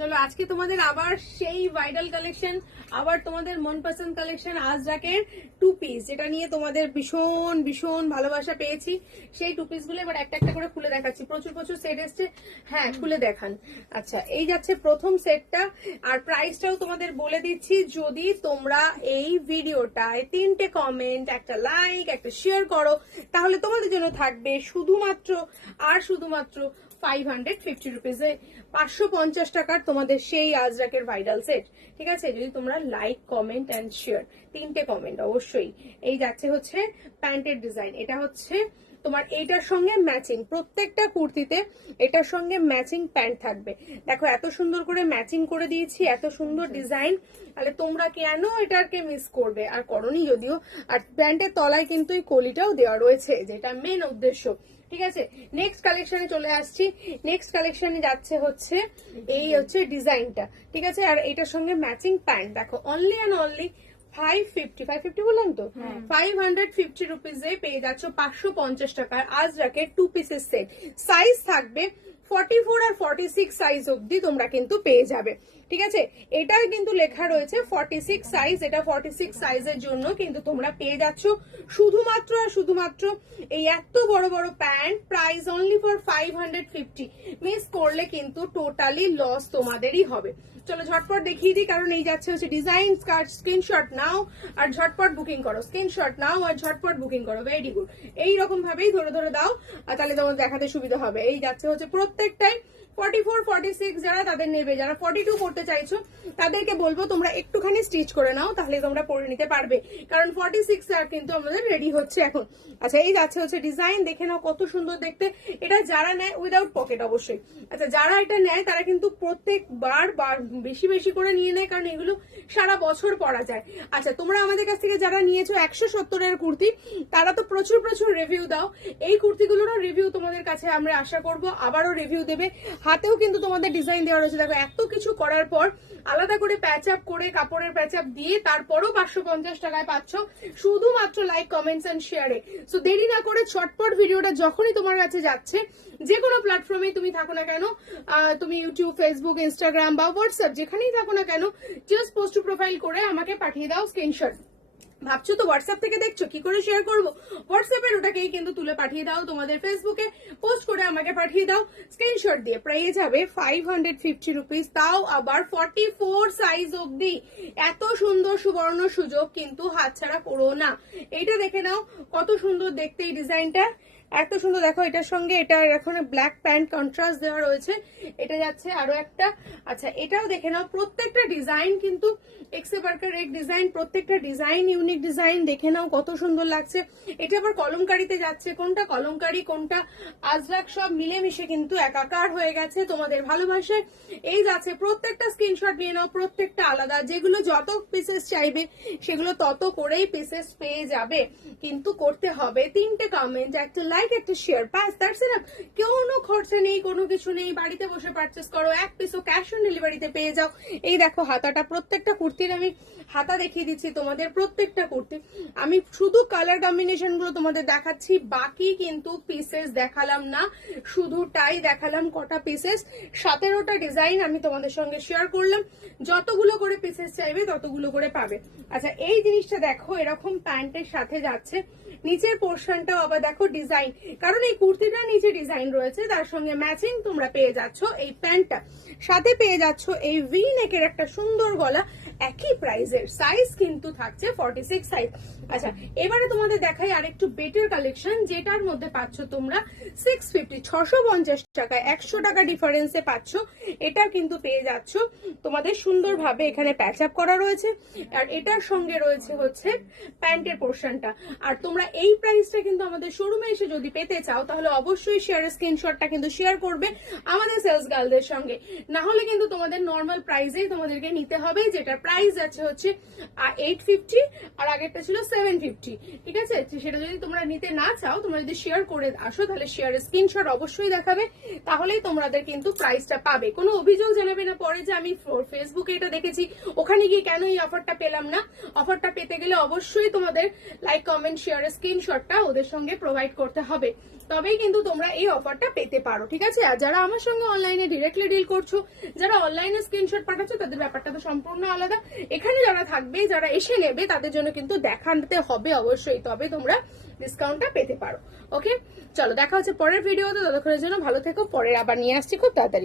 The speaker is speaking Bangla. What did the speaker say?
চলো আজকে তোমাদের আবার সেই ভাইরাল কালেকশন, আবার তোমাদের মনপসন্দ কালেকশন আজরাকের টু পিস, যেটা নিয়ে তোমাদের ভীষণ ভীষণ ভালোবাসা পেয়েছি। সেই টু পিস গুলো এবার একটা একটা করে খুলে দেখাচ্ছি। প্রচুর প্রচুর সেট এসছে, হ্যাঁ খুলে দেখান। আচ্ছা, এই যাচ্ছে প্রথম সেটটা, আর প্রাইসটাও তোমাদের বলে দিচ্ছি। যদি তোমরা এই ভিডিওটায় 3টে কমেন্ট, একটা লাইক, একটা শেয়ার করো, তাহলে তোমাদের জন্য থাকবে শুধুমাত্র আর শুধুমাত্র 550 রুপিজে 550 টাকার তোমাদের সেই আজরাকের ভাইরাল সেট। ঠিক আছে, যদি তোমরা লাইক, কমেন্ট এন্ড শেয়ার, 3টে কমেন্ট অবশ্যই। এই যাচ্ছে হচ্ছে প্যান্টের ডিজাইন, এটা হচ্ছে তোমার এইটার সঙ্গে ম্যাচিং, প্রত্যেকটা কুর্তিতে এটার সঙ্গে ম্যাচিং প্যান্ট থাকবে। দেখো এত সুন্দর করে ম্যাচিং করে দিয়েছি, এত সুন্দর ডিজাইন, তাহলে তোমরা কেন এটাকে মিস করবে? আর করনি যদিও। আর প্যান্টের তলায় কিন্তু এই কলিটাও দেওয়া রয়েছে, যেটা মেন উদ্দেশ্য। ঠিক আছে, নেক্সট কালেকশনে চলে আসছি। নেক্সট কালেকশনে যাচ্ছে হচ্ছে এই হচ্ছে ডিজাইনটা। ঠিক আছে, আর এটার সঙ্গে ম্যাচিং প্যান্ট। দেখো অনলি অ্যান্ড অনলি 550 বললাম তো, 550 রুপিজে পেয়ে যাচ্ছ 550 টাকার আজরাকের টু পিসের সেট। সাইজ থাকবে 44 আর 46 সাইজ অব্দি তোমরা কিন্তু পেয়ে যাবে। ঠিক আছে, এটার কিন্তু লেখা রয়েছে 46 সাইজ, এটা 46 সাইজের জন্য কিন্তু তোমরা পেয়ে যাচ্ছ শুধুমাত্র আর শুধুমাত্র এই এত বড় বড় pant. Price only for 550। Miss করলে কিন্তু টোটালি লস তোমাদেরই হবে। চলো ঝটপট দেখিয়ে দিই, কারণ এই যাচ্ছে হচ্ছে ডিজাইন। স্ক্রিনশট নাও আর ঝটপট বুকিং করো, স্ক্রিনশট নাও আর ঝটপট বুকিং করো। ভেরি গুড, এইরকম ভাবেই ধরে ধরে দাও, আর তাহলে তোমার দেখাতে সুবিধা হবে। এই যাচ্ছে হচ্ছে প্রত্যেকটাই 44, 46 যারা তাদের নেবে, যারা 42 পড়তে চাইছো তাদেরকে বলবো তোমরা একটুখানি স্টিচ করে নাও, তাহলে তোমরা পরে নিতে পারবে, কারণ 46 আর কিন্তু আমাদের রেডি হচ্ছে এখন। আচ্ছা, এই যাচ্ছে হচ্ছে ডিজাইন, দেখে নাও কত সুন্দর দেখতে। এটা যারা নেয় উইদাউট পকেট অবশ্যই। আচ্ছা, যারা এটা নেয় তারা কিন্তু প্রত্যেকবার বেশি বেশি করে নিয়ে নেয়, কারণ এগুলো সারা বছর পরা যায়। আচ্ছা, তোমরা আমাদের কাছ থেকে যারা নিয়েছো 170-এর কুর্তি, তারা তো প্রচুর প্রচুর রিভিউ দাও। এই কুর্তিগুলোরও রিভিউ তোমাদের কাছে আমরা আশা করব আবারও রিভিউ দেবে। হাতেও কিন্তু তোমাদের ডিজাইন দেওয়া রয়েছে। দেখো এত কিছু করার পর আলাদা করে প্যাচ আপ করে, কাপড়ের প্যাচ আপ দিয়ে, তারপরও 550 টাকায় পাচ্ছ শুধুমাত্র লাইক, কমেন্টস এন্ড শেয়ারে। সো দেরি না করে ঝটপট ভিডিওটা যখনই তোমার কাছে যাচ্ছে, যে কোনো প্ল্যাটফর্মে তুমি থাকো না কেন, তুমি ইউটিউব, ফেসবুক, ইনস্টাগ্রাম বা হোয়াটসঅ্যাপ যেখানেই থাকো না কেন, জাস্ট পোস্ট টু প্রোফাইল করে আমাকে পাঠিয়ে দাও স্ক্রিনশট। ভাবছো তো হোয়াটসঅ্যাপ থেকে দেখছো, কি করে শেয়ার করবো? হোয়াটসঅ্যাপের ওটাকেই কিন্তু তুলে পাঠিয়ে দাও, তোমাদের ফেসবুকে পোস্ট করে আমাকে পাঠিয়ে দাও স্ক্রিনশট দিয়ে। পেয়ে যাবে 550 রুপিস, তাও আবার 44 সাইজ অব্দি। এত সুন্দর সুবর্ণ সুযোগ কিন্তু হাতছাড়া করো না। এইটা দেখে নাও কত সুন্দর দেখতে এই ডিজাইনটা, এত সুন্দর। দেখো এটার সঙ্গে এটা এখন ব্ল্যাক প্যান্ট কন্ট্রাস্ট দেওয়া রয়েছে, এটা যাচ্ছে আরো একটা। আচ্ছা, এটাও দেখে নাও, প্রত্যেকটা ডিজাইন কিন্তু এক্সেবারকার এক ডিজাইন, প্রত্যেকটা ডিজাইন ইউনিক ডিজাইন। দেখে নাও কত সুন্দর লাগছে। এটা আবার কলমকারিতে যাচ্ছে, কোনটা কলমকারি কোনটা আজরাক সব মিলেমিশে কিন্তু একাকার হয়ে গেছে তোমাদের ভালোবাসায়। এই যাচ্ছে, প্রত্যেকটা স্ক্রিনশট নিয়ে নাও, প্রত্যেকটা আলাদা। যেগুলো যত পিসেস চাইবে সেগুলো তত করেই পিসেস পেয়ে যাবে, কিন্তু করতে হবে 3টে কমেন্ট, একটা লাইক, একটা শেয়ার, ব্যাস, দ্যাটস ইনাফ। কোনো খরচা নেই, কোনো কিছু নেই, বাড়িতে বসে পারচেস করো, এক পিসও ক্যাশ অন ডেলিভারিতে পেয়ে যাও। এই দেখো হাতাটা, প্রত্যেকটা কুর্তির আমি হাতা দেখিয়ে দিচ্ছি তোমাদের। প্রত্যেকটা কুর্তি আমি শুধু কালার কম্বিনেশন গুলো তোমাদের দেখাচ্ছি, বাকি কিন্তু পিসেস দেখালাম না, শুধুটাই দেখালাম কটা পিসেস। 17টা ডিজাইন আমি তোমাদের সঙ্গে শেয়ার করলাম। যতগুলো করে পিসেস চাইবে ততগুলো করে পাবে। আচ্ছা, এই জিনিসটা দেখো, এরকম প্যান্টের সাথে যাচ্ছে। নিচের পোর্শনটাও আবার দেখো ডিজাইন, কারণ এই কুর্তিটা নিচে ডিজাইন রয়েছে, তার সঙ্গে ম্যাচিং তোমরা পেয়ে যাচ্ছ এই প্যান্টটা। সাথে পেয়ে যাচ্ছ এই ভি নেকের একটা সুন্দর গলা, একই প্রাইসের। সাইজ কিন্তু থাকছে 46 সাইজ। আচ্ছা, এবারে তোমাদের দেখাই আরেকটু বেটার কালেকশন, যেটার মধ্যে পাচ্ছ তোমরা 650 টাকায় 100 টাকা ডিফারেন্সে পাচ্ছ। এটা কিন্তু পেয়ে যাচ্ছ তোমাদের সুন্দরভাবে, এখানে প্যাচ আপ করা রয়েছে, আর এটার সঙ্গে রয়েছে হচ্ছে প্যান্টের পোর্শনটা। আর তোমরা এই প্রাইসটা কিন্তু আমাদের শোরুমে এসে যদি পেতে চাও, তাহলে অবশ্যই শেয়ারের স্ক্রিনশটটা কিন্তু শেয়ার করবে আমাদের সেলস গার্লদের সঙ্গে। না হলে কিন্তু তোমাদের নর্মাল প্রাইসেই তোমাদেরকে নিতে হবে, যেটা প্রাইস আছে হচ্ছে 850 আর আগেরটা ছিল 750। ঠিক আছে, সেটা যদি তোমরা নিতে না চাও, তোমরা যদি শেয়ার করে আসো, তাহলে শেয়ারের স্ক্রিনশট অবশ্যই দেখাবে, তাহলেই তোমাদের কিন্তু প্রাইসটা পাবে। কোনো অভিযোগ জানাবে না পরে যে আমি ফেসবুকে এটা দেখেছি, ওখানে গিয়ে কেন এই অফারটা পেলাম না। অফারটা পেতে গেলে অবশ্যই তোমাদের লাইক, কমেন্ট, শেয়ারের স্ক্রিনশটটা ওদের সঙ্গে প্রোভাইড করতে হবে। তবেই কিন্তু তোমরা এই অফারটা পেতে পারো, ঠিক আছে? আর যারা আমার সঙ্গে অনলাইনে ডিরেক্টলি ডিল করছো, যারা অনলাইনে স্ক্রিনশট পাঠাচ্ছ, তাদের ব্যাপারটা তো সম্পূর্ণ আলাদা। এখানে যারা থাকবে, যারা এসে নেবে, তাদের জন্য কিন্তু দেখাতে হবে অবশ্যই, তবে তোমরা ডিসকাউন্টটা পেতে পারো। ওকে, চলো দেখা হচ্ছে পরের ভিডিওতে, ততক্ষণের জন্য ভালো থেকো, পরে আবার নিয়ে আসছি খুব তাড়াতাড়ি।